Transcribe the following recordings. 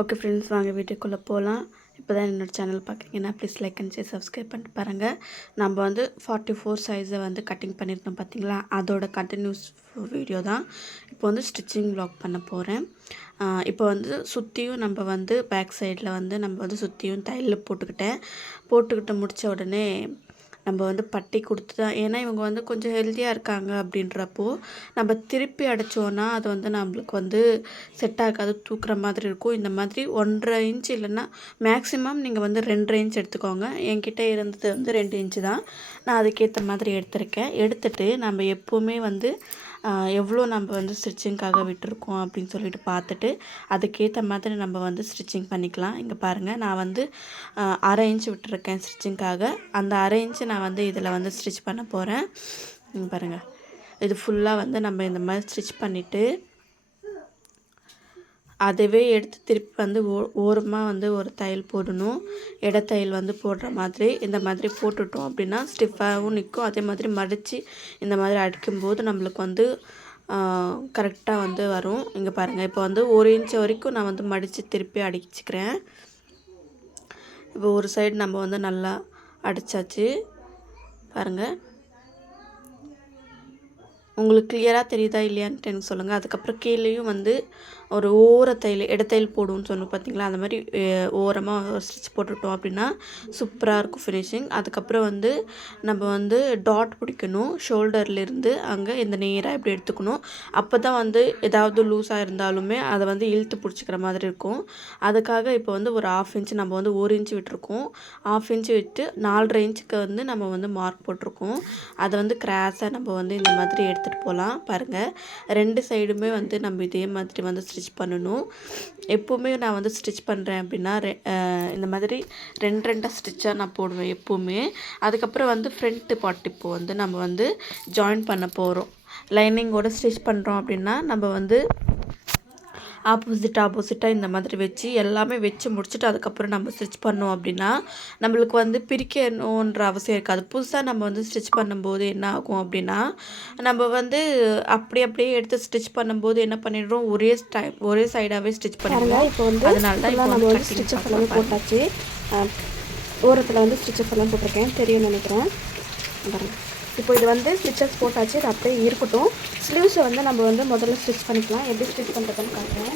Okay friends, வாங்க வீட்டுக்குள்ளே போகலாம். இப்போ தான் என்னோடய சேனல் பார்க்குறீங்கன்னா please like and share subscribe பண்ணிட்டு பாருங்கள். நம்ம வந்து 44 சைஸை வந்து கட்டிங் பண்ணியிருந்தோம் பார்த்தீங்களா, அதோட கண்டினியூஸ் வீடியோ தான். இப்போ வந்து ஸ்டிச்சிங் வ்ளாக் பண்ண போகிறேன். இப்போ வந்து சுற்றியும் நம்ம வந்து பேக் சைடில் வந்து நம்ம வந்து சுற்றியும் தையல் போட்டுக்கிட்டு முடித்த உடனே நம்ம வந்து பட்டி கொடுத்து தான், ஏன்னா இவங்க வந்து கொஞ்சம் ஹெல்த்தியாக இருக்காங்க அப்படின்றப்போ நம்ம திருப்பி அடைச்சோன்னா அது வந்து நம்மளுக்கு வந்து செட் ஆகாது, தூக்குற மாதிரி இருக்கும். இந்த மாதிரி 1.5 இன்ச் இல்லைன்னா மேக்ஸிமம் நீங்கள் வந்து 2.5 இன்ச் எடுத்துக்கோங்க. என்கிட்ட இருந்தது வந்து 2 இன்ச்சு தான். நான் அதுக்கேற்ற மாதிரி எடுத்துகிட்டு நம்ம எப்போவுமே வந்து எவ்வளோ நம்ம வந்து ஸ்டிச்சிங்க்காக விட்டுருக்கோம் அப்படின்னு சொல்லிட்டு பார்த்துட்டு அதுக்கேற்ற மாதிரி நம்ம வந்து ஸ்டிச்சிங் பண்ணிக்கலாம். இங்கே பாருங்கள், நான் வந்து 1/2 இன்ச் விட்டுருக்கேன் ஸ்டிச்சிங்க்காக. அந்த 1/2 இன்ச்சு நான் வந்து இதில் வந்து ஸ்டிச் பண்ண போகிறேன். இங்கே பாருங்கள், இது ஃபுல்லாக வந்து நம்ம இந்த மாதிரி ஸ்டிச் பண்ணிவிட்டு அதுவே எடுத்து திருப்பி வந்து ஓரமாக வந்து ஒரு தையல் போடணும். தையல் வந்து போடுற மாதிரி இந்த மாதிரி போட்டுட்டோம் அப்படின்னா ஸ்டிஃபாகவும் நிற்கும். அதே மாதிரி மடித்து இந்த மாதிரி அடிக்கும்போது நம்மளுக்கு வந்து கரெக்டாக வந்து வரும். இங்கே பாருங்கள், இப்போ வந்து 1 இன்ச் வரைக்கும் நான் வந்து மடித்து திருப்பி அடிச்சுக்கிறேன். இப்போ ஒரு சைடு நம்ம வந்து நல்லா அடித்தாச்சு பாருங்கள். உங்களுக்கு கிளியராக தெரியுதா இல்லையான்ட்டு எனக்கு சொல்லுங்கள். அதுக்கப்புறம் கீழேயும் வந்து ஒரு ஓரத்தையில் இடத்தையில் போடுவோம்னு சொன்னோம் பார்த்தீங்களா, அந்த மாதிரி ஓரமாக ஒரு ஸ்டிச் போட்டுட்டோம் அப்படின்னா சூப்பராக இருக்கும் ஃபினிஷிங். அதுக்கப்புறம் வந்து நம்ம வந்து டாட் பிடிக்கணும். ஷோல்டர்லேருந்து அங்கே இந்த நேராக இப்படி எடுத்துக்கணும். அப்போ தான் வந்து ஏதாவது லூஸாக இருந்தாலுமே அதை வந்து இழுத்து பிடிச்சிக்கிற மாதிரி இருக்கும். அதுக்காக இப்போ வந்து ஒரு 1/2 இன்ச் நம்ம வந்து 1 இன்ச் விட்டுருக்கோம். 1/2 இன்ச் விட்டு 4.5 இன்ச்சுக்கு வந்து நம்ம வந்து மார்க் போட்டிருக்கோம். அதை வந்து கிராஸாக நம்ம வந்து இந்த மாதிரி எடுத்துகிட்டு போகலாம். பாருங்கள், 2 சைடுமே வந்து நம்ம இதே மாதிரி வந்து ஸ்டிச் பண்ணணும். எப்போவுமே நான் வந்து ஸ்டிச் பண்ணுறேன் அப்படின்னா இந்த மாதிரி 2 ஸ்டிச்சாக நான் போடுவேன் எப்போவுமே. அதுக்கப்புறம் வந்து ஃப்ரண்ட்டு பார்ட் இப்போ வந்து நம்ம வந்து ஜாயின் பண்ண போகிறோம். லைனிங்கோட ஸ்டிச் பண்ணுறோம் அப்படின்னா நம்ம வந்து ஆப்போசிட்டாக இந்த மாதிரி வச்சு எல்லாமே வச்சு முடிச்சுட்டு அதுக்கப்புறம் நம்ம ஸ்டிச் பண்ணோம் அப்படின்னா நம்மளுக்கு வந்து பிரிக்கணுன்ற அவசியம் இருக்காது. புதுசாக நம்ம வந்து ஸ்டிச் பண்ணும்போது என்ன ஆகும் அப்படின்னா நம்ம வந்து அப்படியே எடுத்து ஸ்டிச் பண்ணும்போது என்ன பண்ணிடுறோம், ஒரே சைடாகவே ஸ்டிச் பண்ணிடுவோம். இப்போ வந்து அதனால தான் இப்போ நம்ம வந்து ஸ்டிச்சஸ் எல்லாமே போட்டாச்சு. ஓரத்தில் வந்து ஸ்டிச்சஸ் எல்லாம் போட்டிருக்கேன், தெரியும்னு நினைக்கிறேன். பாருங்கள், இப்போ இது வந்து ஸ்டிச்சஸ் போட்டாச்சு, இது அப்படியே இருக்கட்டும். ஸ்லீவ்ஸை வந்து நம்ம வந்து முதல்ல ஸ்டிச் பண்ணிக்கலாம். எப்படி ஸ்டிச் பண்ணுறதுன்னு காட்டுறேன்.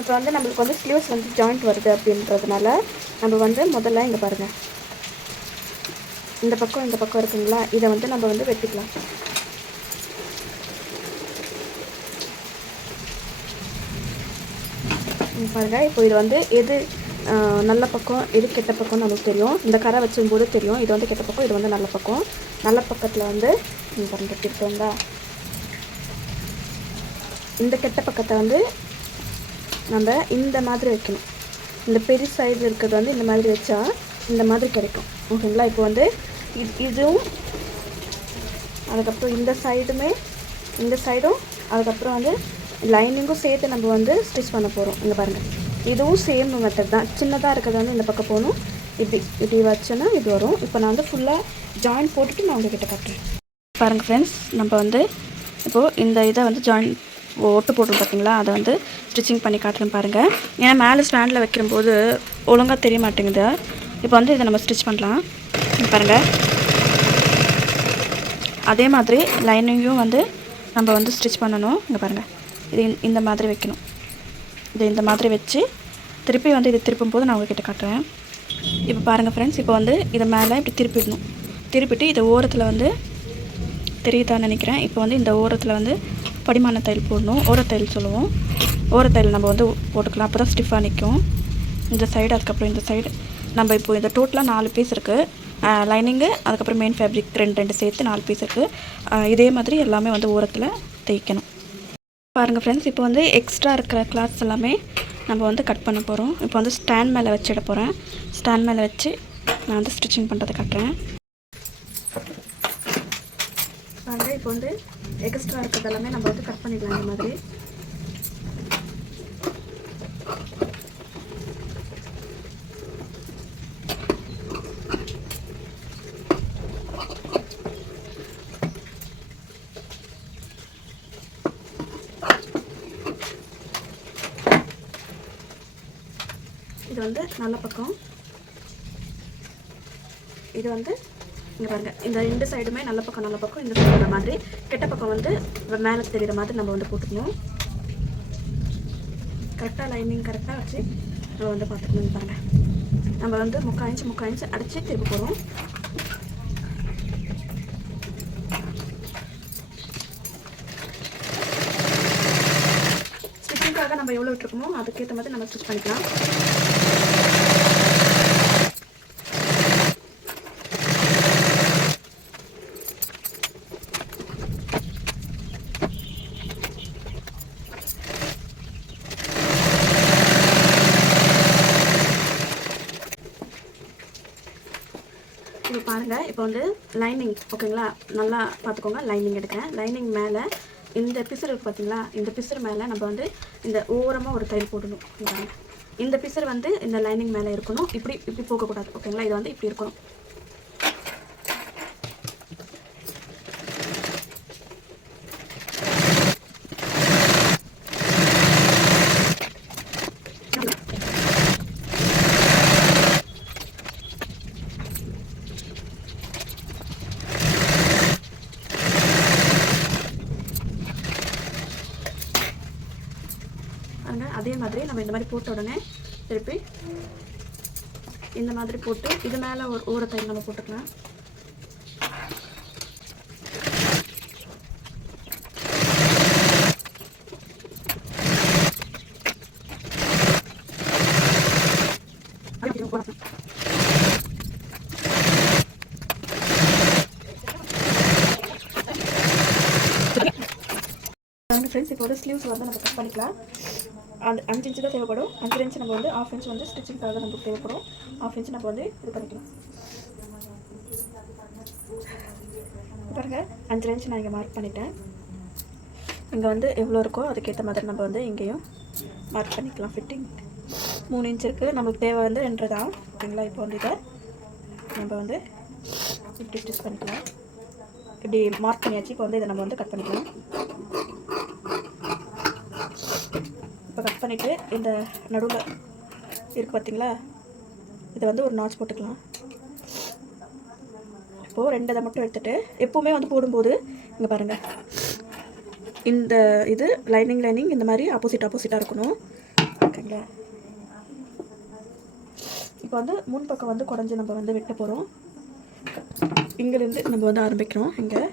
இப்போ வந்து நம்மளுக்கு வந்து ஸ்லீவ்ஸ் வந்து ஜாயிண்ட் வருது அப்படின்றதுனால நம்ம வந்து முதல்ல இங்கே பாருங்கள், இந்த பக்கம் இருக்குங்களா, இதை வந்து நம்ம வந்து வெட்டிக்கலாம். பாருங்கள், இப்போ இது வந்து எது நல்ல பக்கம் எது கெட்ட பக்கம்னு நமக்கு தெரியும். இந்த கரை வச்சும்போது தெரியும் இது வந்து கெட்ட பக்கம், இது வந்து நல்ல பக்கம். நல்ல பக்கத்தில் வந்து பாருங்கள் கிட்டோண்டா, இந்த கெட்ட பக்கத்தை வந்து நம்ம இந்த மாதிரி வைக்கணும். இந்த பெரிய சைடு இருக்கிறது வந்து இந்த மாதிரி வச்சா இந்த மாதிரி கிடைக்கும். ஓகேங்களா? இப்போ வந்து இதுவும் அதுக்கப்புறம் இந்த சைடும் அதுக்கப்புறம் வந்து லைனிங்கும் சேர்த்து நம்ம வந்து ஸ்டிச் பண்ண போகிறோம். இங்கே பாருங்கள், இதுவும் சேம் மெத்தட் தான். சின்னதாக இருக்கிறது வந்து இந்த பக்கம் போகணும். இப்படி வச்சோன்னா இது வரும். இப்போ நான் வந்து ஃபுல்லாக ஜாயின் போட்டுட்டு நான் உங்கள்கிட்ட காட்டுறேன். பாருங்கள் ஃப்ரெண்ட்ஸ், நம்ம வந்து இப்போது இந்த இதை வந்து ஜாயின் ஓட்டு போட்டு பார்த்தீங்களா, அதை வந்து ஸ்டிச்சிங் பண்ணி காட்டுறேன் பாருங்கள். ஏன்னா மேலே ஸ்டாண்டில் வைக்கும்போது ஒழுங்காக தெரிய மாட்டேங்குது. இப்போ வந்து இதை நம்ம ஸ்டிச் பண்ணலாம். பாருங்கள், அதே மாதிரி லைனிங்கும் வந்து நம்ம வந்து ஸ்டிச் பண்ணணும். இங்கே பாருங்கள், இது இந்த மாதிரி வைக்கணும். இது இந்த மாதிரி வச்சு திருப்பி வந்து இது திருப்பும் போது நான் உங்கள்கிட்ட காட்டுறேன். இப்போ பாருங்கள் ஃப்ரெண்ட்ஸ், இப்போ வந்து இதை மேலே இப்படி திருப்பிட்டு இதை ஓரத்தில் வந்து தெரியுதான்னு நினைக்கிறேன். இப்போ வந்து இந்த ஓரத்தில் வந்து படிமான தையல் போடணும். ஓரத்தையல் சொல்லுவோம். ஓரத்தையல் நம்ம வந்து போட்டுக்கலாம், அப்போ தான் ஸ்டிஃபாக நிற்கும். இந்த சைடு அதுக்கப்புறம் இந்த சைடு நம்ம இப்போ இந்த டோட்டலாக 4 பீஸ் இருக்குது. லைனிங்கு அதுக்கப்புறம் மெயின் ஃபேப்ரிக் 2 சேர்த்து 4 பீஸ் இருக்குது. இதே மாதிரி எல்லாமே வந்து ஓரத்தில் தைக்கணும். பாருங்கள் ஃப்ரெண்ட்ஸ், இப்போ வந்து எக்ஸ்ட்ரா இருக்கிற கிளாத்ஸ் எல்லாமே நம்ம வந்து கட் பண்ண போகிறோம். இப்போ வந்து ஸ்டாண்ட் மேலே வச்சிட போகிறேன். ஸ்டாண்ட் மேலே வச்சு நான் வந்து ஸ்டிச்சிங் பண்ணுறதை காட்டுறேன். பாருங்கள், இப்போ வந்து எக்ஸ்ட்ரா இருக்கிறது எல்லாமே நம்ம வந்து கட் பண்ணிக்கலாம். இந்த மாதிரி இது வந்து நல்ல பக்கம், இது வந்து இங்கே பாருங்கள், இந்த 2 சைடுமே நல்ல பக்கம் இந்த சைடு மாதிரி, கெட்ட பக்கம் வந்து மேலே தெரிகிற மாதிரி நம்ம வந்து போட்டுக்கணும். கரெக்டாக லைனிங் கரெக்டாக வச்சு நம்ம வந்து பார்த்துக்கணும். பாருங்கள், நம்ம வந்து 3/4 இன்ச் அடித்து திருப்பி போகிறோம். ஸ்டிச்சிங்காக நம்ம எவ்வளோ விட்டுருக்கோமோ அதுக்கேற்ற மாதிரி நம்ம ஸ்டிச் பண்ணிக்கலாம். இப்போ பாருங்கள், இப்போ வந்து லைனிங் ஓகேங்களா, நல்லா பார்த்துக்கோங்க. லைனிங் எடுக்கிறேன். லைனிங் மேலே இந்த பிசுறு இருக்குது பார்த்தீங்களா, இந்த பிசுறு மேலே நம்ம வந்து இந்த ஓரமாக ஒரு தையல் போடணும். இந்த பிசுறு வந்து இந்த லைனிங் மேலே இருக்கணும். இப்படி போகக்கூடாது ஓகேங்களா, இது வந்து இப்படி இருக்கணும். அதே மாதிரி நம்ம இந்த மாதிரி போட்ட உடனே திருப்பி இந்த மாதிரி போட்டு இது மேலே ஒரு ஓரத்தையும் நம்ம போட்டுக்கலாம். ஃப்ரெண்ட்ஸ், இப்போ வந்து ஸ்லீவ்ஸ் வந்து நம்ம கட் பண்ணிக்கலாம். அந்த 5 இன்ச்சு தான் தேவைப்படும். 5 இன்ச்சு நம்ம வந்து 1/2 இன்ச் வந்து ஸ்டிச்சிங்காக நமக்கு தேவைப்படும். 1/2 இன்ச்சு நம்ம வந்து இது பண்ணிக்கலாம். பாருங்கள், 5 இன்ச்சு நான் இங்கே மார்க் பண்ணிட்டேன். இங்கே வந்து எவ்வளோ இருக்கோ அதுக்கேற்ற மாதிரி நம்ம வந்து இங்கேயும் மார்க் பண்ணிக்கலாம். ஃபிட்டிங் 3 இன்ச் இருக்குது, நம்மளுக்கு தேவை வந்து 2 தான் ஓகேங்களா. இப்போ வந்து இதை நம்ம வந்து இப்படி ஸ்டிச் பண்ணிக்கலாம். இப்படி மார்க் பண்ணியாச்சு. இப்போ வந்து இதை நம்ம வந்து கட் பண்ணிக்கலாம். இப்போ கட் பண்ணிவிட்டு இந்த நடுவில் இருக்குது பார்த்தீங்களா, இதை வந்து ஒரு நாட்ச் போட்டுக்கலாம். இப்போது 2 இதை மட்டும் எடுத்துகிட்டு எப்போவுமே வந்து போடும்போது இங்கே பாருங்கள், இந்த இது லைனிங் இந்த மாதிரி ஆப்போசிட்டாக இருக்கணும் ஓகேங்களா. இப்போ வந்து முன் பக்கம் வந்து குடஞ்சி நம்ம வந்து வெட்ட போகிறோம். இங்கேருந்து நம்ம வந்து ஆரம்பிக்கிறோம். இங்கே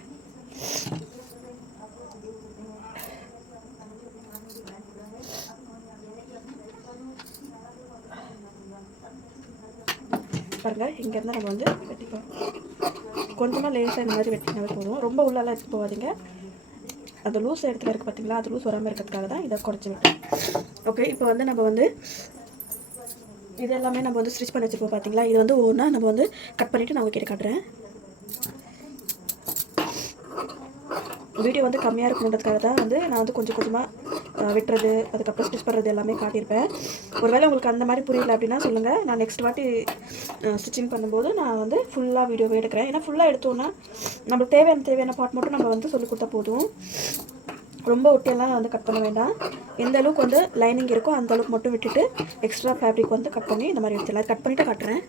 பாருங்கள், இங்கேருந்து நம்ம வந்து வெட்டிப்போம். கொஞ்சமாக லேஸாக இந்த மாதிரி வெட்டினாவே போதும். ரொம்ப உள்ளெல்லாம் எடுத்து போகாதீங்க. அந்த லூஸ் இடத்துல இருக்குது பார்த்தீங்களா, அது லூஸ் வராமல் இருக்கிறதுக்காக தான் இதை குறைச்சி விட்டேன். ஓகே, இப்போ வந்து நம்ம வந்து இது எல்லாமே நம்ம வந்து ஸ்டிச் பண்ணி வச்சுருப்போம் பார்த்தீங்களா. இது வந்து ஒவ்வொன்றா நம்ம வந்து கட் பண்ணிவிட்டு நான் உங்ககிட்ட காட்டுறேன். வீடியோ வந்து கம்மியாக இருக்கணுன்றதுக்காக தான் வந்து நான் வந்து கொஞ்சம் கொஞ்சமாக வெட்டுறது அதுக்கப்புறம் ஸ்டிச் பண்ணுறது எல்லாமே காட்டியிருப்பேன். ஒருவேளை உங்களுக்கு அந்த மாதிரி புரியல அப்படின்னா சொல்லுங்கள். நான் நெக்ஸ்ட் வாட்டி ஸ்டிச்சிங் பண்ணும்போது நான் வந்து ஃபுல்லாக வீடியோவே எடுக்கிறேன். ஏன்னா ஃபுல்லாக எடுத்தோன்னா நம்மளுக்கு தேவையான பார்ட் மட்டும் நம்ம வந்து சொல்லிக் கொடுத்தா போதும். ரொம்ப ஒட்டியெல்லாம் வந்து கட் பண்ண வேண்டாம். எந்த அளவுக்கு வந்து லைனிங் இருக்கோ அந்த அளவுக்கு மட்டும் விட்டுட்டு எக்ஸ்ட்ரா ஃபேப்ரிக் வந்து கட் பண்ணி இந்த மாதிரி எடுத்துடலாம். கட் பண்ணிவிட்டு காட்டுறேன்.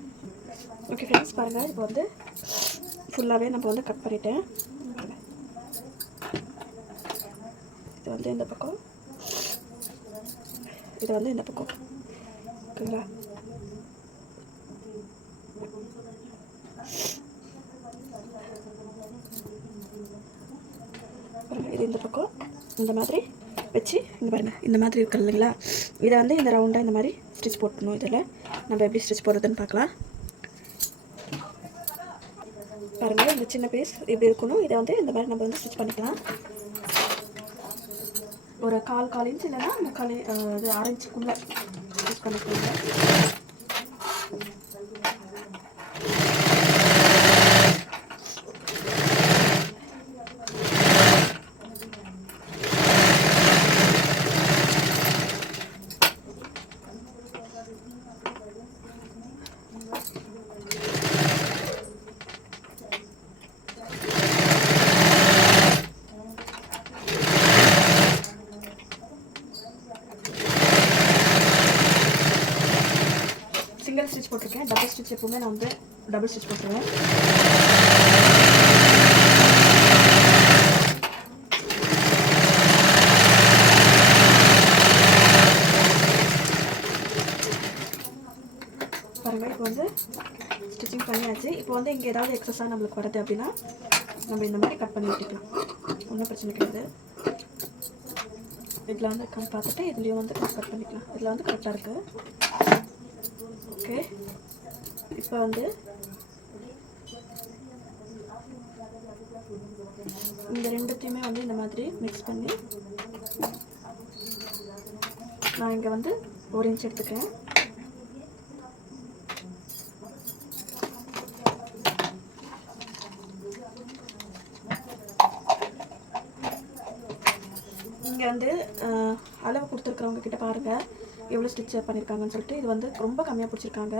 ஓகே ஃப்ரெண்ட்ஸ், பாருங்கள், இப்போ வந்து ஃபுல்லாகவே நம்ம வந்து கட் பண்ணிட்டேன். இது வந்து இந்த பக்கம், இது வந்து இந்த பக்கம் ஓகேங்களா. இது இந்த பக்கம் இந்த மாதிரி வச்சு இங்கே பாருங்கள், இந்த மாதிரி இருக்கு இல்லைங்களா. இதை வந்து இந்த ரவுண்டாக இந்த மாதிரி ஸ்டிச் போட்டணும். இதில் நம்ம எப்படி ஸ்டிச் போடுறதுன்னு பார்க்கலாம். பாருங்கள், இந்த சின்ன பீஸ் இப்படி இருக்கணும். இதை வந்து இந்த மாதிரி நம்ம வந்து ஸ்டிச் பண்ணிக்கலாம். ஒரு 1/4 இன்ச் இல்லைன்னா 3/4 இது 1/2 இன்ச்சுக்குள்ளே ஸ்டிச் பண்ணிக்கலாம். போட்டிருக்கேன். டபுள் ஸ்டிச் எப்பவுமே நான் வந்து டபுள் ஸ்டிச் போட்டுருவேன். பாருங்கள், இப்போ வந்து ஸ்டிச்சிங் பண்ணியாச்சு. இப்போ வந்து இங்கே ஏதாவது எக்ஸஸாக நம்மளுக்கு வருது அப்படின்னா நம்ம இந்த மாதிரி கட் பண்ணி விட்டுக்கலாம். ஒன்றும் பிரச்சனை கிடையாது. இதில் வந்து பார்த்துட்டு இதுலேயும் வந்து கட் பண்ணிக்கலாம். இதில் வந்து கரெக்டாக இருக்குது. ஓகே, இப்போ வந்து இந்த ரெண்டுத்தையுமே வந்து இந்த மாதிரி மிக்ஸ் பண்ணி நான் இங்கே வந்து 1 இன்ச் எடுத்துக்கிறேன். இங்கே வந்து அளவு கொடுத்துருக்குறவங்க கிட்ட பாருங்கள் எவ்வளோ ஸ்டிச் பண்ணியிருக்காங்கன்னு சொல்லிட்டு. இது வந்து ரொம்ப கம்மியாக பிடிச்சிருக்காங்க.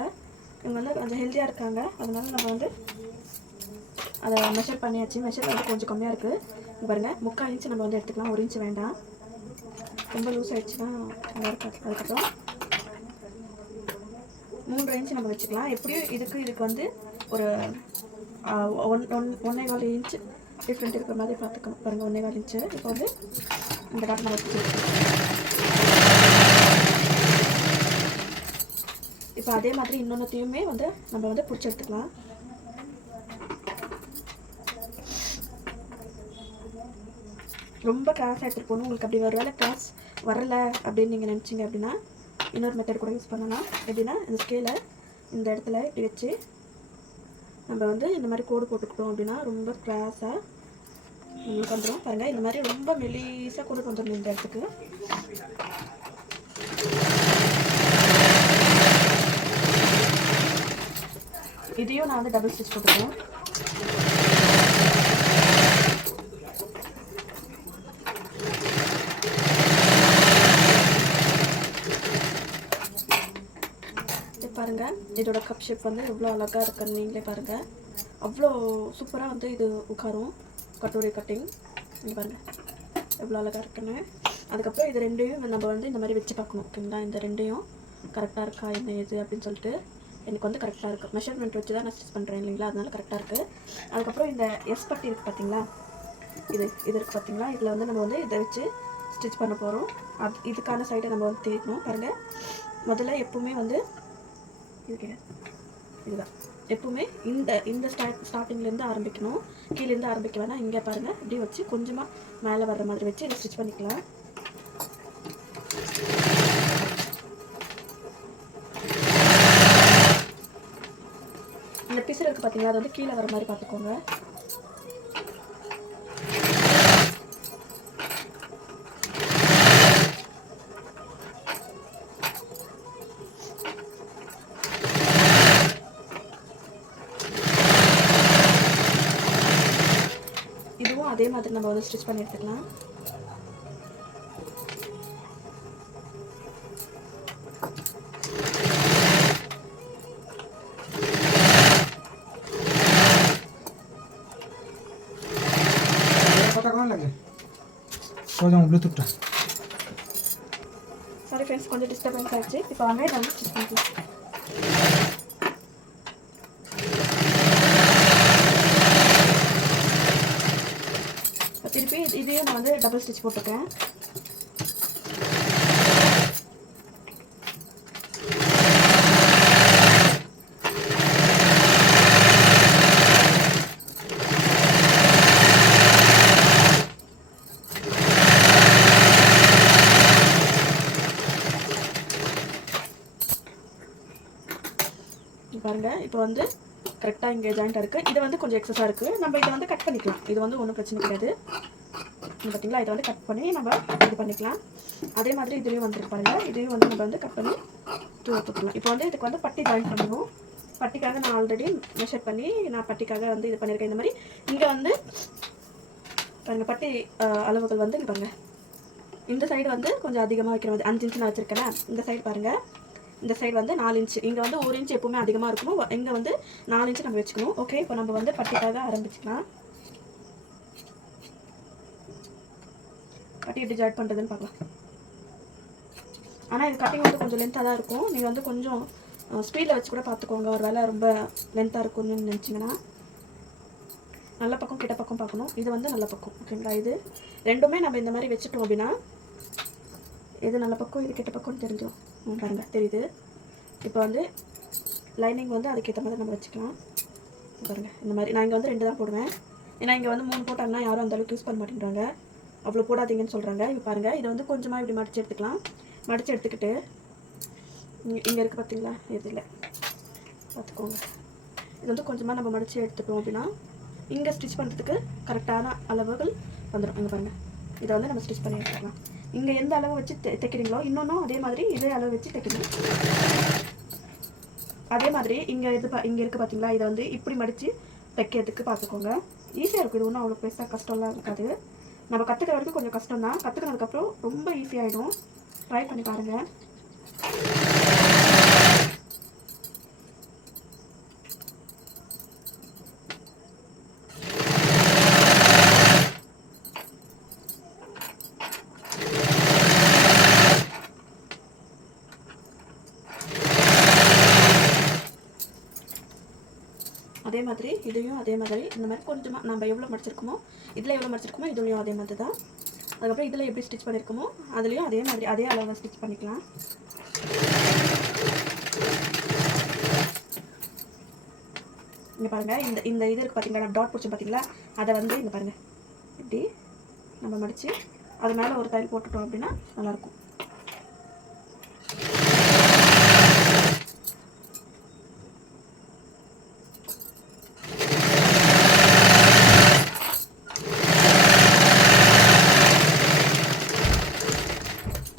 இவங்க வந்து கொஞ்சம் ஹெல்த்தியாக இருக்காங்க. அதனால நம்ம வந்து அதை மெஷர் பண்ணியாச்சு. மெஷர் வந்து கொஞ்சம் கம்மியாக இருக்குது. இங்கே பாருங்கள், 3/4 இன்ச் நம்ம வந்து எடுத்துக்கலாம். 1 இன்ச் வேண்டாம், ரொம்ப லூஸ் ஆகிடுச்சுன்னா நல்லா இருக்காது. அதுக்கப்புறம் 3 இன்ச் நம்ம வச்சுக்கலாம். எப்படியும் இதுக்கு வந்து ஒரு 1.25 இன்ச் டிஃப்ரெண்ட் இருக்கிற மாதிரி பார்த்துக்கணும். பாருங்கள், 1.25 இன்ச்சு. இப்போ வந்து இந்த டாட் நம்ம வச்சுக்கலாம். இப்போ அதே மாதிரி இன்னொன்றுத்தையுமே வந்து நம்ம வந்து பிடிச்சி எடுத்துக்கலாம். ரொம்ப கிளாஸ் எடுத்துகிட்டு போகணும். உங்களுக்கு அப்படி ஒரு வேலை கிளாஸ் வரலை அப்படின்னு நீங்கள் நினச்சிங்க அப்படின்னா இன்னொரு மெத்தட் கூட யூஸ் பண்ணலாம். எப்படின்னா இந்த ஸ்கேலை இந்த இடத்துல இப்படி வச்சு நம்ம வந்து இந்த மாதிரி கோடு போட்டுக்கிட்டோம் அப்படின்னா ரொம்ப கிளாஸாக நம்மளுக்கு வந்துடும். பாருங்கள், இந்த மாதிரி ரொம்ப மெலிசாக கோடு வந்துடணும் இந்த இடத்துக்கு. இதையும் நான் வந்து டபுள் ஸ்டிச் போட்டுக்கிறேன். பாருங்கள், இதோட கப் ஷேப் வந்து எவ்வளோ அழகாக இருக்குன்னு நீங்களே பாருங்கள். அவ்வளோ சூப்பராக வந்து இது உட்காரும் கட்டோரி கட்டிங். இங்கே பாருங்கள் எவ்வளோ அழகாக இருக்குன்னு. அதுக்கப்புறம் இது ரெண்டையும் நம்ம வந்து இந்த மாதிரி வச்சு பார்க்கணும். ஓகேங்களா, இந்த ரெண்டையும் கரெக்டாக இருக்கா என்ன எது அப்படின்னு சொல்லிட்டு. எனக்கு வந்து கரெக்டாக இருக்குது. மெஷர்மெண்ட் வச்சு தான் நான் ஸ்டிச் பண்ணுறேன் இல்லைங்களா, அதனால கரெக்டாக இருக்குது. அதுக்கப்புறம் இந்த எஸ் பட்டி இருக்குது பார்த்தீங்களா, இது இருக்குது பார்த்தீங்களா. இதில் வந்து நம்ம வந்து இதை வச்சு ஸ்டிச் பண்ண போகிறோம். இதுக்கான சைடை நம்ம வந்து தேய்க்கணும். பாருங்கள், முதல்ல எப்பவுமே வந்து இதுதான் எப்பவுமே இந்த ஸ்டார்டிங்லேருந்து ஆரம்பிக்கணும். கீழேருந்து ஆரம்பிக்க வேணாம். இங்கே பாருங்கள், இப்படி வச்சு கொஞ்சமாக மேலே வர்ற மாதிரி வச்சு இதை ஸ்டிச் பண்ணிக்கலாம். இந்த பிசர் இருக்குது பார்த்தீங்களா, அது வந்து கீழே வர மாதிரி பார்த்துக்கோங்க. இதுவும் அதே மாதிரி நம்ம வந்து ஸ்டிச் பண்ணி எடுத்துக்கலாம். சாரி ஃப்ரெண்ட்ஸ், கொஞ்சம் டிஸ்டர்பன்ஸ் ஆகிடுச்சு. இப்போ வாங்க நம்ம ஸ்டிச் பண்ணிக்கலாம். திருப்பி இதையும் நான் வந்து டபுள் ஸ்டிச் போட்டுக்கிறேன். பாருங்கள், இப்போ வந்து கரெக்டாக இங்கே ஜாயிண்டாக இருக்குது. இது வந்து கொஞ்சம் எக்ஸஸாக இருக்குது. நம்ம இதை வந்து கட் பண்ணிக்கலாம். இது வந்து ஒன்றும் பிரச்சனை கிடையாது. பார்த்தீங்களா, இதை வந்து கட் பண்ணி நம்ம இது பண்ணிக்கலாம். அதே மாதிரி இதுலேயும் வந்துருக்கு பாருங்கள். இதையும் வந்து நம்ம வந்து கட் பண்ணி தூக்கலாம். இப்போ வந்து இதுக்கு வந்து பட்டி ஜாயின் பண்ணணும். பட்டிக்காக நான் ஆல்ரெடி மெஷர் பண்ணி நான் பட்டிக்காக வந்து இது பண்ணியிருக்கேன். இந்த மாதிரி இங்கே வந்து பாருங்கள், பட்டி அளவுகள் வந்து இங்கே பாருங்கள். இந்த சைடு வந்து கொஞ்சம் அதிகமாக வைக்கிற மாதிரி 5 இன்ச்சு நான் வச்சுருக்கேன். இந்த சைடு பாருங்கள், இந்த சைடு வந்து 4 இன்ச்சு. இங்கே வந்து 1 இன்ச்சு எப்பவுமே அதிகமாக இருக்கணும். இங்கே வந்து 4 இன்ச்சு நம்ம வச்சுக்கணும். ஓகே, இப்போ நம்ம வந்து பட்டிக்காக ஆரம்பிச்சுக்கலாம். பட்டி எப்படி ஜாயின் பண்ணுறதுன்னு பார்க்கலாம். ஆனால் இது கட்டிங் வந்து கொஞ்சம் லென்த்தாக தான் இருக்கும். நீங்கள் வந்து கொஞ்சம் ஸ்பீடில் வச்சு கூட பார்த்துக்கோங்க. ஒரு வேளை ரொம்ப லென்த்தாக இருக்கும்னு நினச்சிங்கன்னா. நல்ல பக்கம் கிட்ட பக்கம் பார்க்கணும். இது வந்து நல்ல பக்கம், ஓகேங்களா? இது ரெண்டுமே நம்ம இந்த மாதிரி வச்சுட்டோம் அப்படின்னா எது நல்ல பக்கம் இது கிட்ட பக்கம்னு தெரிஞ்சிடும். பாருங்கள், தெரியுது. இப்போ வந்து லைனிங் வந்து அதுக்கேற்ற மாதிரி நம்ம வச்சுக்கலாம். பாருங்கள், இந்த மாதிரி நான் இங்கே வந்து 2 தான் போடுவேன். ஏன்னா இங்கே வந்து 3 போட்டாங்கன்னா யாரும் அந்தளவுக்கு யூஸ் பண்ண மாட்டேங்கிறாங்க, அவ்வளோ போடாதீங்கன்னு சொல்கிறாங்க. இப்போ பாருங்கள், இதை வந்து கொஞ்சமாக இப்படி மடித்து எடுத்துக்கலாம். மடித்து எடுத்துக்கிட்டு இங்கே இருக்குது பார்த்தீங்களா, இது இல்லை பார்த்துக்கோங்க. இது வந்து கொஞ்சமாக நம்ம மடித்து எடுத்துட்டோம் அப்படின்னா இங்கே ஸ்டிச் பண்ணுறதுக்கு கரெக்டான அளவுகள் வந்துடும். இங்கே பாருங்கள், இதை வந்து நம்ம ஸ்டிச் பண்ணி எடுத்துக்கலாம். இங்கே எந்த அளவு வச்சு தைக்கிறீங்களோ இன்னொன்றும் அதே மாதிரி இதே அளவு வச்சு தைக்கணும். அதே மாதிரி இங்கே இங்கே இருக்குது பார்த்தீங்களா, இதை வந்து இப்படி மடித்து தைக்கிறதுக்கு பார்த்துக்கோங்க. ஈஸியாக இருக்கும். இது ஒன்றும் அவ்வளோ பெருசாக கஷ்டம்லாம் இருக்காது. நம்ம கற்றுக்கிற வரைக்கும் கொஞ்சம் கஷ்டம் தான். கற்றுக்கினதுக்கப்புறம் ரொம்ப ஈஸியாகிடும். ட்ரை பண்ணி பாருங்கள். அதே மாதிரி இதையும் அதே மாதிரி இந்த மாதிரி கொஞ்சமாக நம்ம எவ்வளோ மடிச்சிருக்கோமோ இதில் எவ்வளோ மடிச்சிருக்கோமோ இதுலேயும் அதே மாதிரி தான். அதுக்கப்புறம் இதில் எப்படி ஸ்டிச் பண்ணியிருக்கோமோ அதுலேயும் அதே மாதிரி அதே அளவில் ஸ்டிச் பண்ணிக்கலாம். இங்கே பாருங்கள், இந்த இது இருக்குது பார்த்தீங்களா, நம்ம டாட் பிடிச்சோம் பார்த்தீங்களா, அதை வந்து இங்கே பாருங்கள் இப்படி நம்ம மடித்து அது மேலே ஒரு தையல் போட்டுட்டோம் அப்படின்னா நல்லாயிருக்கும்.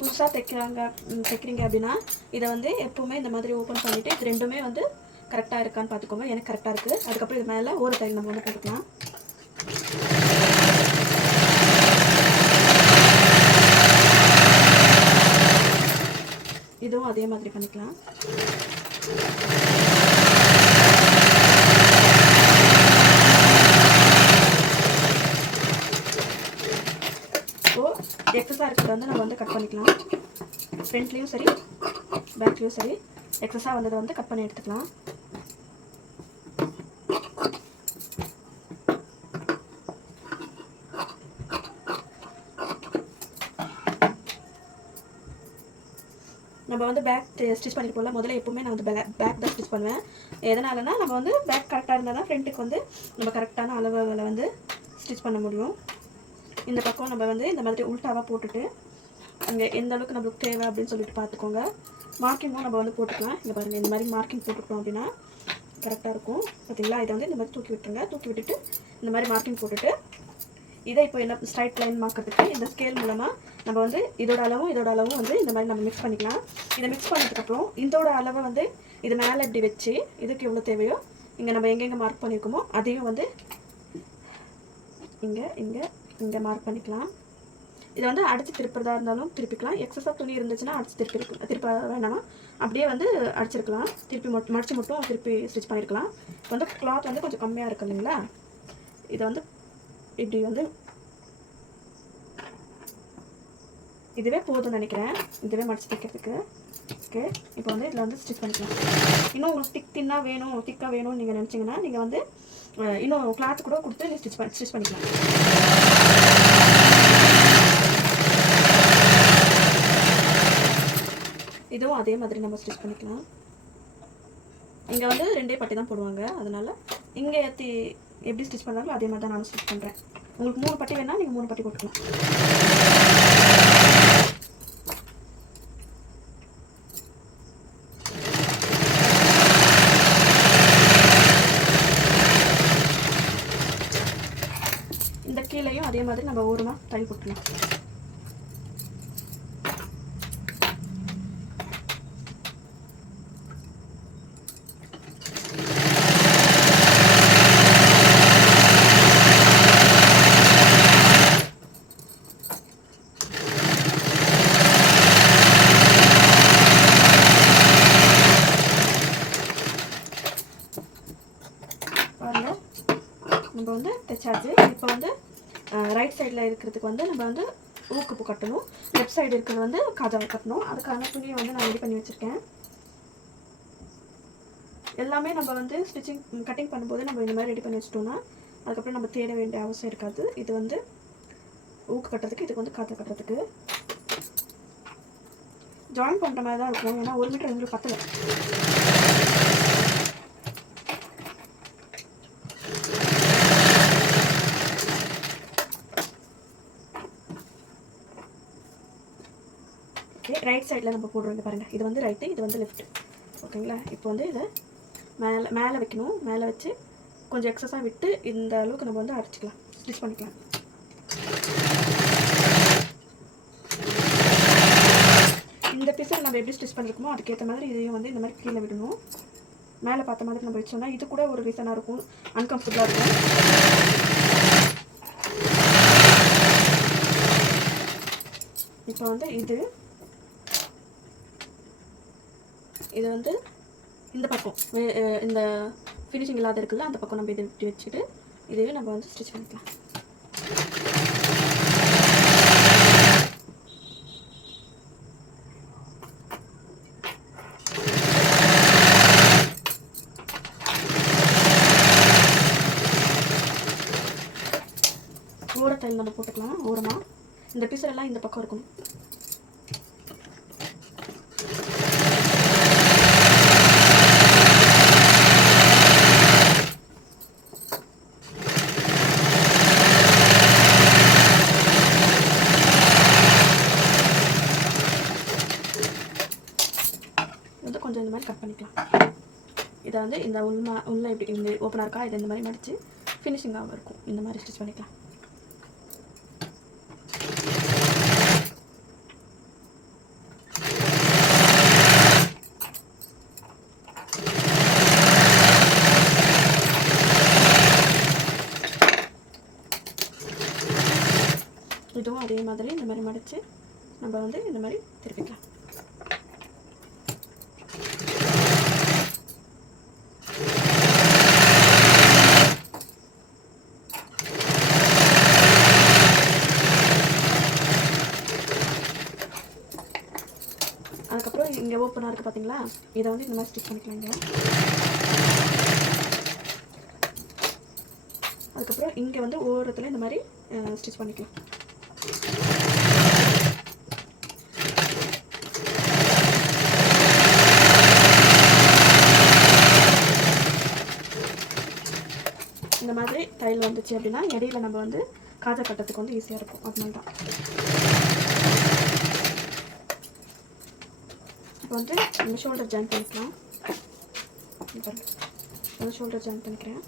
புதுசாக தைக்கிறீங்க அப்படின்னா இதை வந்து எப்போவுமே இந்த மாதிரி ஓப்பன் பண்ணிவிட்டு இது ரெண்டுமே வந்து கரெக்டாக இருக்கான்னு பார்த்துக்கோங்க. எனக்கு கரெக்டாக இருக்குது. அதுக்கப்புறம் இது மேலே ஒரு தையல் நம்ம வந்து போட்டுக்கலாம். இதுவும் அதே மாதிரி பண்ணிக்கலாம். எக்ஸஸாக இருக்கிறத வந்து நம்ம வந்து கட் பண்ணிக்கலாம். ஃப்ரண்ட்லேயும் சரி பேக்லேயும் சரி எக்ஸஸாக வந்ததை வந்து கட் பண்ணி எடுத்துக்கலாம். நம்ம வந்து பேக் ஸ்டிச் பண்ணிட்டு போகல. முதல்ல எப்போவுமே நான் வந்து பேக் தான் ஸ்டிச் பண்ணுவேன். எதனாலனா நம்ம வந்து பேக் கரெக்டாக இருந்தால் தான் ஃப்ரண்ட்டுக்கு வந்து நம்ம கரெக்டான அளவுகளை வந்து ஸ்டிச் பண்ண முடியும். இந்த பக்கம் நம்ம வந்து இந்த மாதிரி உல்ட்டாவாக போட்டுட்டு அங்கே எந்த அளவுக்கு நம்மளுக்கு தேவை அப்படின்னு சொல்லிட்டு பார்த்துக்கோங்க. மார்க்கிங்கும் நம்ம வந்து போட்டுக்கலாம். இங்கே பாருங்கள், இந்த மாதிரி மார்க்கிங் போட்டுக்கிட்டோம் அப்படின்னா கரெக்டாக இருக்கும். பார்த்தீங்களா, இதை வந்து இந்த மாதிரி தூக்கி விட்டுருங்க. தூக்கி விட்டுட்டு இந்த மாதிரி மார்க்கிங் போட்டுட்டு இதை இப்போ என்ன ஸ்ட்ரைட் லைன் மார்க்கிறதுக்கு இந்த ஸ்கேல் மூலமாக நம்ம வந்து இதோட அளவும் வந்து இந்த மாதிரி நம்ம மிக்ஸ் பண்ணிக்கலாம். இதை மிக்ஸ் பண்ணதுக்கப்புறம் இதோட அளவை வந்து இது மேலே இப்படி வச்சு இதுக்கு எவ்வளோ தேவையோ இங்கே நம்ம எங்கெங்கே மார்க் பண்ணியிருக்கோமோ அதையும் வந்து இங்கே மார்க் பண்ணிக்கலாம். இதை வந்து அடித்து திருப்புறதா இருந்தாலும் திருப்பிக்கலாம். எக்ஸஸாக துணி இருந்துச்சுன்னா அடித்து திருப்ப வேணாமா, அப்படியே வந்து அடிச்சிருக்கலாம். திருப்பி மடித்து மட்டும் திருப்பி ஸ்டிச் பண்ணியிருக்கலாம். இப்போ வந்து கிளாத் வந்து கொஞ்சம் கம்மியாக இருக்கு இல்லைங்களா, இதை வந்து இப்படி வந்து இதுவே போதும்னு நினைக்கிறேன், இதுவே மடித்து தைக்கிறதுக்கு. ஓகே, இப்போ வந்து இதில் வந்து ஸ்டிச் பண்ணிக்கலாம். இன்னும் உங்களுக்கு திக்காக வேணும்னு நீங்கள் நினச்சிங்கன்னா நீங்கள் வந்து இன்னும் கிளாத் கூட கொடுத்து ஸ்டிச் பண்ணிக்கலாம். இதுவும் அதே மாதிரி நம்ம ஸ்டிச் பண்ணிக்கலாம். இங்கே வந்து 2 பட்டி தான் போடுவாங்க, அதனால் இங்கே எப்படி ஸ்டிச் பண்ணாலும் அதே மாதிரி தான் நான் ஸ்டிச் பண்ணுறேன். உங்களுக்கு 3 பட்டி வேணால் நீங்கள் 3 பட்டி போட்டுக்கலாம். இந்த கீழையும் அதே மாதிரி நம்ம ஓரமாக தையல் போட்டுக்கலாம். நம்ம வந்து தைச்சாச்சு. இப்போ வந்து ரைட் சைடில் இருக்கிறதுக்கு வந்து நம்ம வந்து ஊக்குப்பு கட்டணும். லெஃப்ட் சைடு இருக்கிறது வந்து காஜாவை கட்டணும். அதுக்கான துணியை வந்து நான் ரெடி பண்ணி வச்சுருக்கேன். எல்லாமே நம்ம வந்து ஸ்டிச்சிங் கட்டிங் பண்ணும்போது நம்ம இந்த மாதிரி ரெடி பண்ணி வச்சிட்டோம்னா அதுக்கப்புறம் நம்ம தேட வேண்டிய அவசியம் இருக்காது. இது வந்து ஊக்கு கட்டுறதுக்கு, இதுக்கு வந்து காற்று கட்டுறதுக்கு ஜாயின் பண்ணுற மாதிரி தான் இருக்கும். ஏன்னா 1 மீட்டர் எங்களுக்கு பத்தலை. ஓகே, ரைட் சைடில் நம்ம போடுறோம். இங்கே பாருங்கள், இது வந்து ரைட்டு, இது வந்து லெஃப்ட்டு. ஓகேங்களா? இப்போ வந்து இதை மேலே வைக்கணும். மேலே வச்சு கொஞ்சம் எக்ஸஸாக விட்டு இந்த அளவுக்கு நம்ம வந்து அரைச்சிக்கலாம், ஸ்டிச் பண்ணிக்கலாம். இந்த பீஸை நம்ம எப்படி ஸ்டிச் பண்ணிருக்கோமோ அதுக்கேற்ற மாதிரி இதையும் வந்து இந்த மாதிரி கீழே விடணும். மேலே பார்த்த மாதிரி நம்ம வச்சோம்னா இது கூட ஒரு ரீசனாக இருக்கும், அன்கம்ஃபர்டபுளாக இருக்கும். இப்போ வந்து இது வந்து இந்த பக்கம் இந்த ஃபினிஷிங் இல்லாத இருக்குல்ல, அந்த பக்கம் நம்ம இதை விட்டு வச்சுட்டு இதையும் நம்ம வந்து ஸ்டிச் பண்ணிக்கலாம். ஓரத்தில் நம்ம போட்டுக்கலாம். ஓரமாக இந்த பீஸ் எல்லாம் இந்த பக்கம் இருக்கணும். வந்து கொஞ்சம் இந்த மாதிரி கட் பண்ணிக்கலாம். இதை வந்து இந்த உள்ள இப்படி இந்த ஓப்பனாக இருக்கா, இதை இந்த மாதிரி மடித்து ஃபினிஷிங்காகவும் இருக்கும். இந்த மாதிரி ஸ்டிச் பண்ணிக்கலாம். இதுவும் அதே மாதிரி இந்த மாதிரி மடித்து நம்ம வந்து இந்த மாதிரி திருப்பிக்கலாம். அதுக்கப்புறம் இங்கே ஓப்பனாக இருக்குது பார்த்தீங்களா, இதை வந்து இந்த மாதிரி ஸ்டிச் பண்ணிக்கலாம். இங்கே அதுக்கப்புறம் இங்கே வந்து ஓரத்தில் இந்த மாதிரி ஸ்டிச் பண்ணிக்கலாம். இந்த மாதிரி தையல் வந்துச்சு அப்படின்னா இடையில நம்ம வந்து காஜா கட்டத்துக்கு வந்து ஈஸியாக இருக்கும். அதனால தான் இப்போ வந்து நம்ம ஷோல்டர் ஜாயின் பண்ணிக்கலாம். வந்து ஷோல்டர் ஜாயின் பண்ணிக்கிறேன்.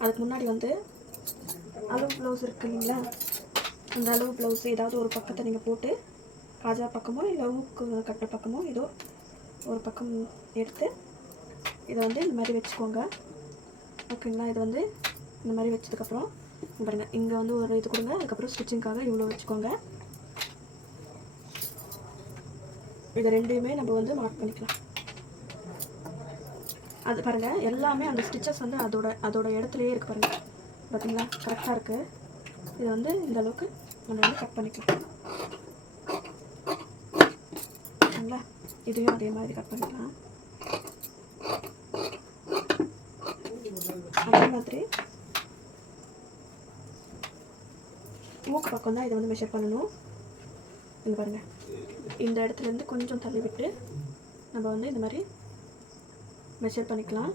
அதுக்கு முன்னாடி வந்து அளவு ப்ளவுஸ் இருக்குது இல்லைங்களா, அந்த அளவு ப்ளவுஸ் ஏதாவது ஒரு பக்கத்தை நீங்கள் போட்டு காஜா பக்கமோ இல்லை ஊக்கு கட்டுற பக்கமோ ஏதோ ஒரு பக்கம் எடுத்து இதை வந்து இந்த மாதிரி வச்சுக்கோங்க. ஓகேங்களா? இது வந்து இந்த மாதிரி வச்சதுக்கப்புறம் பாருங்கள், இங்கே வந்து ஒரு இது கொடுங்க. அதுக்கப்புறம் ஸ்டிச்சிங்காக இவ்வளோ வச்சுக்கோங்க. இது ரெண்டையுமே நம்ம வந்து மார்க் பண்ணிக்கலாம். அது பாருங்கள், எல்லாமே அந்த ஸ்டிச்சஸ் வந்து அதோட இடத்துலையே இருக்குது பாருங்கள். பார்த்தீங்களா? கரெக்டாக இருக்குது. இதை வந்து இந்த அளவுக்கு நம்ம வந்து கட் பண்ணிக்கலாம். ஓகேங்களா? இதையும் அதே மாதிரி கட் பண்ணிக்கலாம். அதே மாதிரி மூக்கு பக்கம் தான் இதை வந்து மெஷர் பண்ணணும். இங்கே பாருங்கள், இந்த இடத்துலேருந்து கொஞ்சம் தள்ளி விட்டு நம்ம வந்து இந்த மாதிரி மெஷர் பண்ணிக்கலாம்.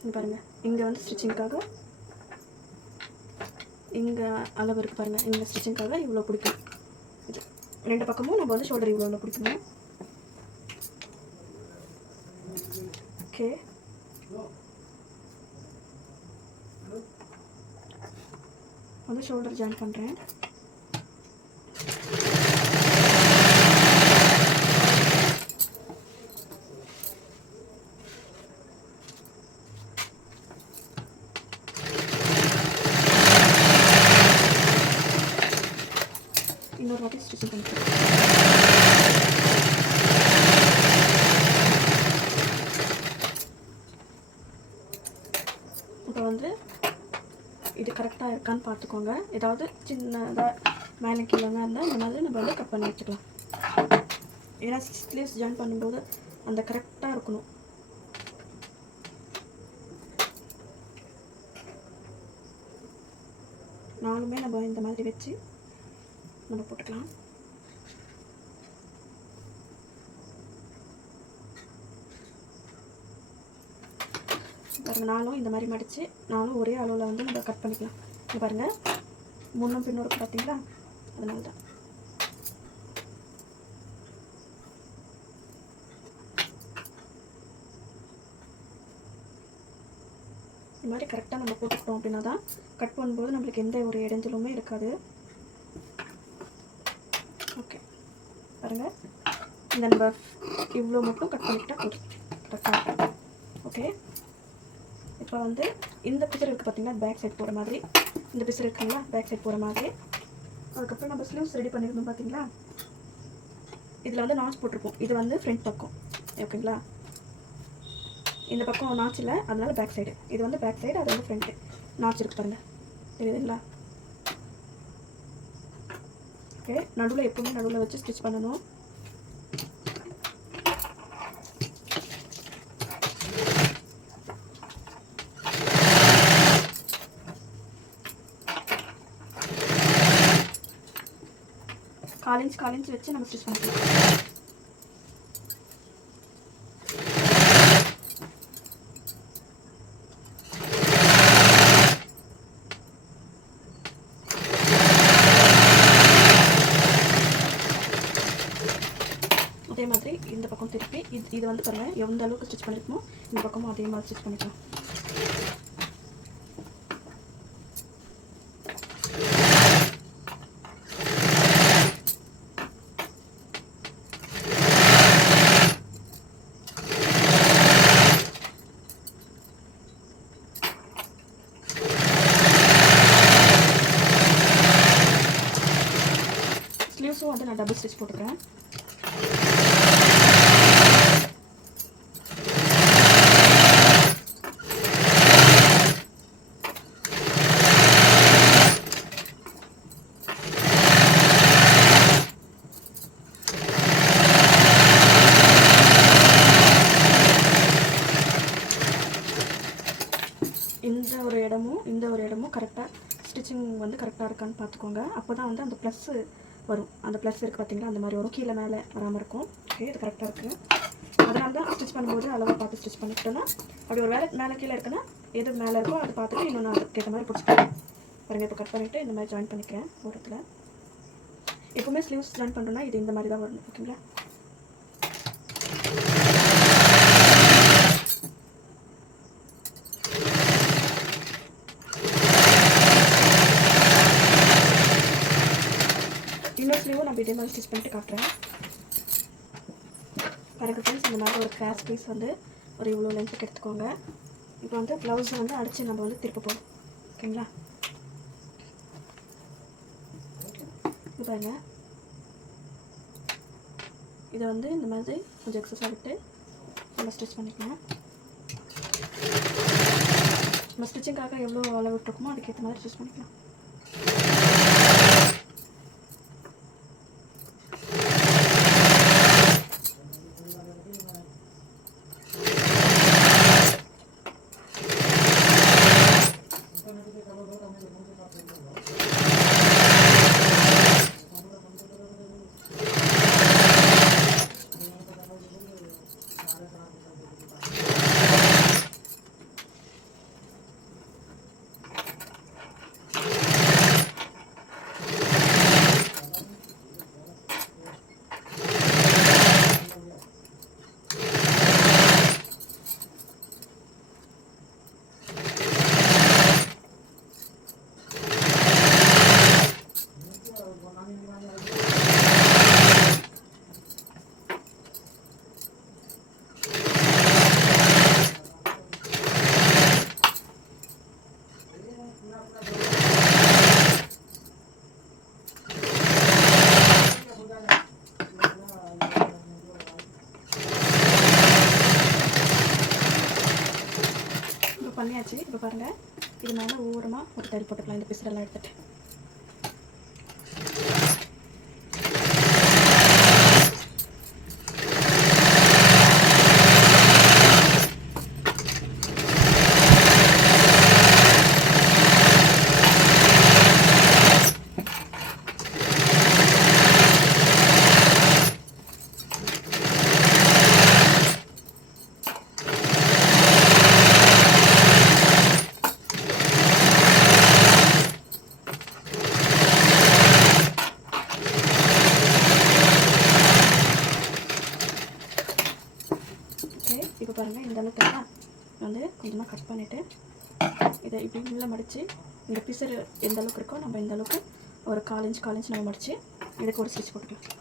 இங்கே பாருங்கள், இங்கே வந்து ஸ்டிச்சிங்காக இங்கே அளவு இருக்குது பாருங்கள். இங்கே ஸ்டிச்சிங்காக இவ்வளோ பிடிக்கும். ரெண்டு பக்கமும் நம்ம வந்து ஷோல்டர் இவ்வளோ பிடிக்கணும். ஓகே, வந்து ஷோல்டர் ஜாயின் பண்ணுறேன். இன்னொரு வாட்டி ஸ்டிச்சிங் பண்ணிக்கிறேன். இப்போ வந்து இது கரெக்டாக இருக்கான்னு பார்த்துக்கோங்க. ஏதாவது சின்னதாக மேலே கீழே இருந்தால் இந்த மாதிரி நம்ம வந்து கட் பண்ணி வச்சுக்கலாம். ஏன்னா ஸ்லீவ்ஸ் ஜாயின் பண்ணும்போது அந்த கரெக்டாக இருக்கணும். நாலுமே நம்ம இந்த மாதிரி வச்சு நம்ம போட்டுக்கலாம். பாருங்கள், நாலும் இந்த மாதிரி மடித்து நாலும் ஒரே அளவில் வந்து நம்ம கட் பண்ணிக்கலாம். இங்கே பாருங்கள், முன்னும் பின்னோருக்கு பார்த்தீங்களா, அதனால தான். இந்த மாதிரி கரெக்டாக நம்ம போட்டுக்கிட்டோம் அப்படின்னா தான் கட் பண்ணும்போது நம்மளுக்கு எந்த ஒரு இடைஞ்சலுமே இருக்காது. ஓகே, பாருங்கள், இந்த நம்ம இவ்வளோ மட்டும் கட் பண்ணிக்கிட்டால் போதும், கரெக்டாக. ஓகே, இப்போ வந்து இந்த பிசர் இருக்குது பார்த்தீங்கன்னா, பேக் சைட் போகிற மாதிரி. இந்த பிசர் இருக்குங்களா, பேக் சைட் போகிற மாதிரி. அதுக்கப்புறம் நம்ம ஸ்லீவ்ஸ் ரெடி பண்ணியிருந்தோம் பார்த்தீங்களா, இதில் வந்து நாச் போட்டிருப்போம். இது வந்து ஃப்ரண்ட் பக்கம், ஓகேங்களா. இந்த பக்கம் நாச் இல்லை, அதனால பேக் சைடு. இது வந்து பேக் சைடு, அது வந்து ஃப்ரண்ட்டு. நாச் இருக்குது பாருங்கள், தெரியுதுங்களா. ஓகே, நடுவில் எப்பவுமே நடுவில் வச்சு ஸ்டிச் பண்ணணும். காலிஞ்ச் வச்சு நம்ம ஸ்டிச் பண்ணிக்கலாம். அதே மாதிரி இந்த பக்கம் திருப்பி இது வந்து பாருங்கள், எந்த அளவுக்கு ஸ்டிச் பண்ணிருக்கோமோ இந்த பக்கமும் அதே மாதிரி ஸ்டிச் பண்ணிக்கலாம். ஸ்லீவ்ஸும் வந்து நான் டபுள் ஸ்டிச் போட்டுக்கிறேன். இந்த ஒரு இடமும் கரெக்டாக ஸ்டிச்சிங் வந்து கரெக்டாக இருக்கான்னு பார்த்துக்கோங்க. அப்போ தான் வந்து அந்த ப்ளஸ்ஸு வரும். அந்த ப்ளஸ் இருக்குது பார்த்தீங்களா, அந்த மாதிரி வரும். கீழே மேலே வராமல் இருக்கும். ஓகே, இது கரெக்டாக இருக்குது. அதனால தான் ஸ்டிச் பண்ணும்போது அளவாக பார்த்து ஸ்டிச் பண்ணிக்கிட்டோன்னா, அப்படி ஒரு வேலை மேலே கீழே இருக்குன்னா எது மேலே இருக்கோ அதை பார்த்துட்டு இன்னும் நான் அதுக்கேற்ற மாதிரி பிடிச்சிக்கிறேன். பாருங்கள், இப்போ கட் பண்ணிவிட்டு இந்த மாதிரி ஜாயின் பண்ணிக்கிறேன் ஓரத்தில். எப்போவுமே ஸ்லீவ்ஸ் ஜாயின் பண்ணுறோன்னா இது இந்த மாதிரி தான் வரணும், ஓகேங்களா. இன்னொரு ஸ்லீவும் நான் இதே மாதிரி ஸ்டிச் பண்ணிட்டு காட்டுறேன். பாருங்கள் ஃப்ரெண்ட்ஸ், இந்த மாதிரி ஒரு கிராஸ் பீஸ் வந்து ஒரு இவ்வளோ லென்த்துக்கு எடுத்துக்கோங்க. இப்போ வந்து ப்ளவுஸை வந்து அடித்து நம்ம வந்து திருப்ப போகிறோம், ஓகேங்களா. இது பாருங்கள், இதை வந்து இந்த மாதிரி கொஞ்சம் எக்ஸஸாக விட்டு நம்ம ஸ்டிச் பண்ணிக்கலாம். நம்ம ஸ்டிச்சிங்காக எவ்வளோ அளவு விட்டுருக்கோமோ அதுக்கேற்ற மாதிரி ஸ்டிச் பண்ணிக்கலாம். பண்ணியாச்சு. இப்போ பாருங்கள், இது மேலே ஓரமாக ஒரு தையல் போட்டுக்கலாம். இந்த பிசுரெல்லாம் எடுத்துகிட்டு இந்த அளவுக்கு இருக்கா வந்து கொஞ்சமாக கட் பண்ணிவிட்டு இதை இப்படி உள்ளே மடித்து இந்த பிசர் எந்த அளவுக்கு இருக்கோ நம்ம இந்த அளவுக்கு ஒரு 1/4 இன்ச் நம்ம மடித்து இதுக்கு ஒரு ஸ்டிச் போட்டுக்கலாம்.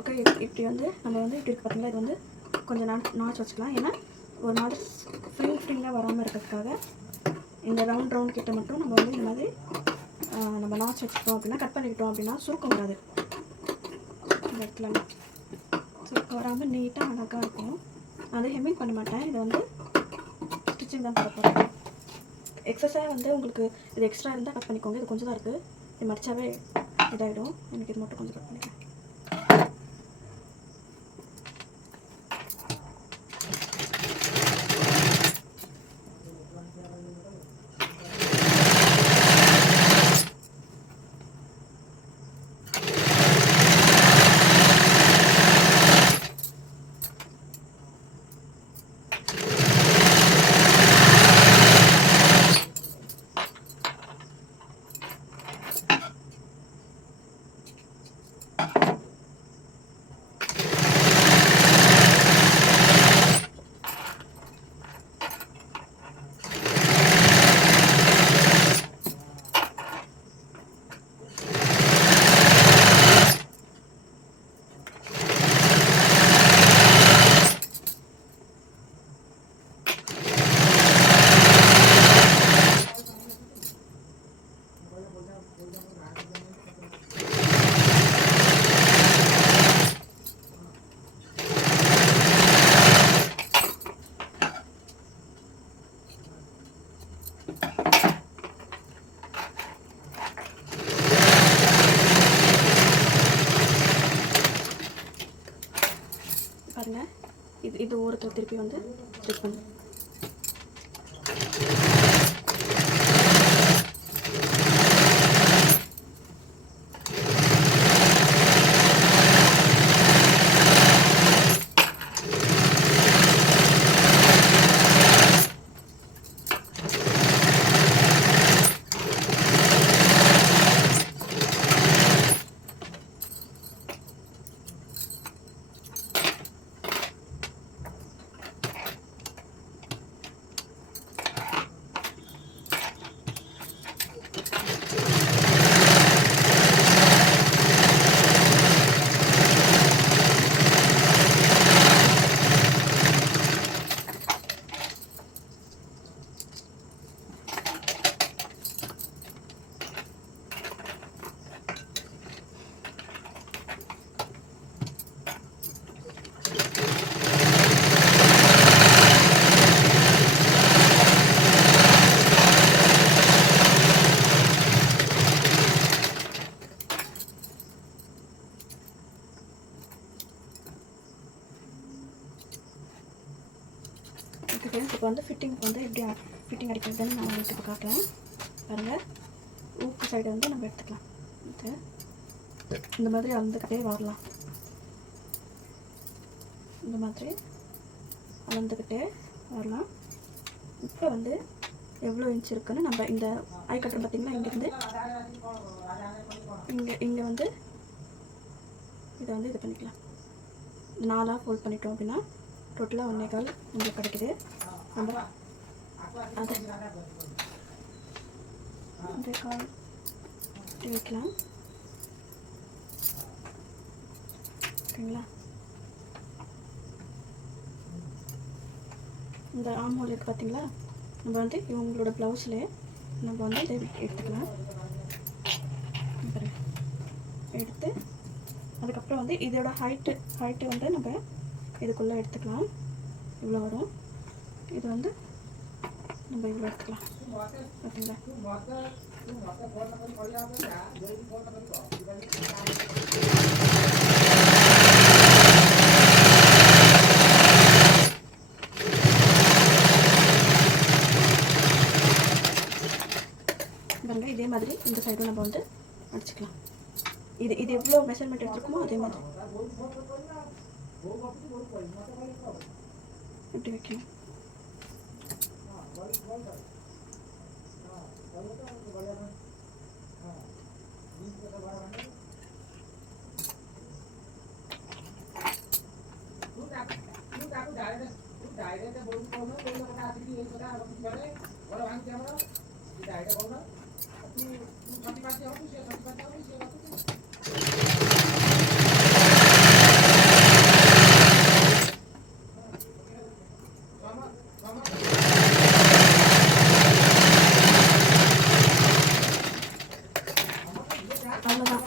ஓகே, இப்படி வந்து நம்ம வந்து இப்படி இருக்கு பார்த்தீங்களா, இது வந்து கொஞ்சம் நாச்சு வச்சுக்கலாம். ஏன்னா ஒரு மாதிரி ஃப்ரிங்காக வராமல் இருக்கிறதுக்காக இந்த ரவுண்ட் கிட்ட மட்டும் நம்ம வந்து இந்த மாதிரி நம்ம நாச்சு வச்சுக்கிட்டோம் அப்படின்னா, கட் பண்ணிக்கிட்டோம் அப்படின்னா சுருக்கம் வராது. இந்த இடத்துல சுருக்கம் வராமல் நீட்டாக அழகாக இருக்கும். அது ஹெம்மிங் பண்ண மாட்டேன், இதை வந்து ஸ்டிச்சிங் தான் பண்ண போகிறேன். எக்ஸஸாக வந்து உங்களுக்கு இது எக்ஸ்ட்ரா இருந்தால் கட் பண்ணிக்கோங்க. இது கொஞ்சம் தான் இருக்குது, இது மடிச்சாவே இதாகிடும். எனக்கு இது மட்டும் கொஞ்சம் கட் பண்ணிக்கிறேன். பாருங்கள், இது ஓரத்தில் திருப்பி வந்து ஸ்டிச் பண்ணு. ஓகே ஃப்ரெண்ட்ஸ், இப்போ வந்து ஃபிட்டிங்க்கு வந்து எப்படி ஃபிட்டிங் அடிக்கிறதுன்னு நான் உங்களுக்கு இப்போ காட்டுறேன். பாருங்கள், ஊக்கு சைடை வந்து நம்ம எடுத்துக்கலாம். இந்த மாதிரி அளந்துக்கிட்டே வரலாம். இந்த மாதிரி அளந்துக்கிட்டே வரலாம். இப்போ வந்து எவ்வளோ இன்ச் இருக்குன்னு நம்ம இந்த ஐ கட்டுறோம் பார்த்தீங்களா, இங்கேருந்து இங்கே வந்து இதை வந்து இது பண்ணிக்கலாம். 4ஆக ஃபோல்ட் பண்ணிட்டோம் அப்படின்னா டோட்டலாக 1.25 உங்களுக்கு கிடைக்குது. நம்ம அதை இந்த கால் இப்படி வைக்கலாம். ஓகேங்களா? இந்த ஆர்ம்ஹோல் இருக்குது பார்த்தீங்களா, நம்ம வந்து இவங்களோட ப்ளவுஸில் நம்ம வந்து இதை எடுத்துக்கலாம். எடுத்து அதுக்கப்புறம் வந்து இதோட ஹைட்டு வந்து நம்ம இதுக்குள்ளே எடுத்துக்கலாம். இவ்வளோ வரும். இது வந்து நம்ம இவ்வளோ எடுத்துக்கலாம். ஓகேங்களா? பாருங்க, இதே மாதிரி இந்த சைடும் நம்ம வந்து அடிச்சுக்கலாம். இது எவ்வளோ மெஷர்மெண்ட் எடுத்துருக்கோமோ அதே மாதிரி இப்படி வைக்கணும். அவ்வளோதான்.